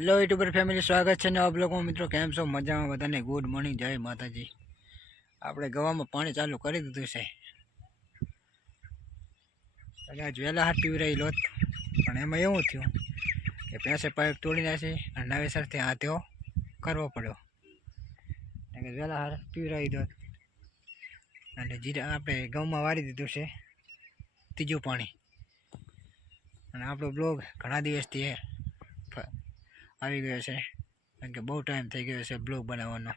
Hello YouTuber family, સ્વાગત છે નવા બ્લોગમાં. મિત્રો કેમ છો? મજામાં? બધાને ગુડ મોર્નિંગ, જય માતાજી. આપણે ગવામાં પાણી ચાલુ કરી દીધું છે. આજ વહેલા હાથ પીવરાઈ લોત, પણ એમાં એવું થયું કે ભેંસે પાઇપ તોડી નાખી અને નવેસરથી હાથો કરવો પડ્યો. વહેલા હાથ પીવરાવી દો અને જીરા આપણે ઘઉંમાં વાળી દીધું છે ત્રીજું પાણી. અને આપણો બ્લોગ ઘણા દિવસથી આવી ગયો છે, કારણ કે બહુ ટાઈમ થઈ ગયો છે બ્લોગ બનાવવાનો.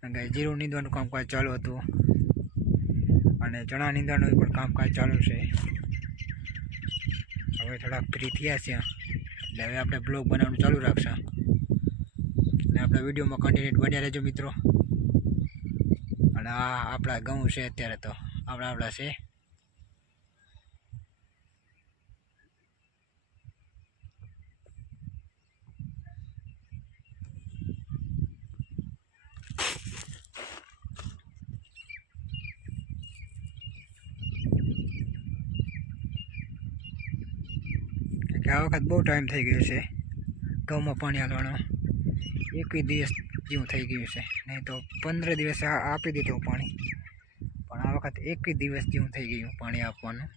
કારણ કે જીરું નીંદવાનું કામકાજ ચાલુ હતું અને ચણા નીંદવાનું પણ કામકાજ ચાલુ છે. હવે થોડાક ફ્રી થયા છે એટલે હવે આપણે બ્લોગ બનાવવાનું ચાલુ રાખશે અને આપણા વિડીયોમાં કન્ટિન્યુ બન્યા રહેજો મિત્રો. અને આ આપણા ઘઉં છે, અત્યારે તો આપણા છે. આ વખત બહુ ટાઈમ થઈ ગયો છે ઘઉંમાં પાણી હાલવાનો. 21 દિવસ જેવું થઈ ગયું છે, નહીં તો 15 દિવસે આપી દીધું પાણી, પણ આ વખત 21 દિવસ જેવું થઈ ગયું પાણી આપવાનું.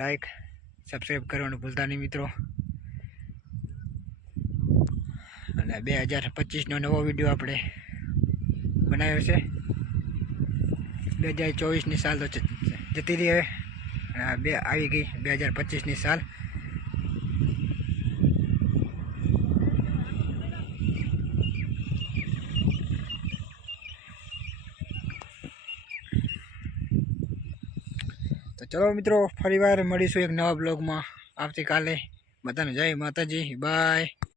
લાઈક સબસ્ક્રાઈબ કરવાનું ભૂલતા નહીં મિત્રો. અને 2025નો નવો વિડીયો આપણે બનાવ્યો છે. 2024ની સાલ તો જતી રહી હવે, અને આવી ગઈ 2025ની સાલ. તો ચલો મિત્રો, ફરીવાર મળીશું એક નવા બ્લોગમાં આવતીકાલે. બધાને જય માતાજી, બાય.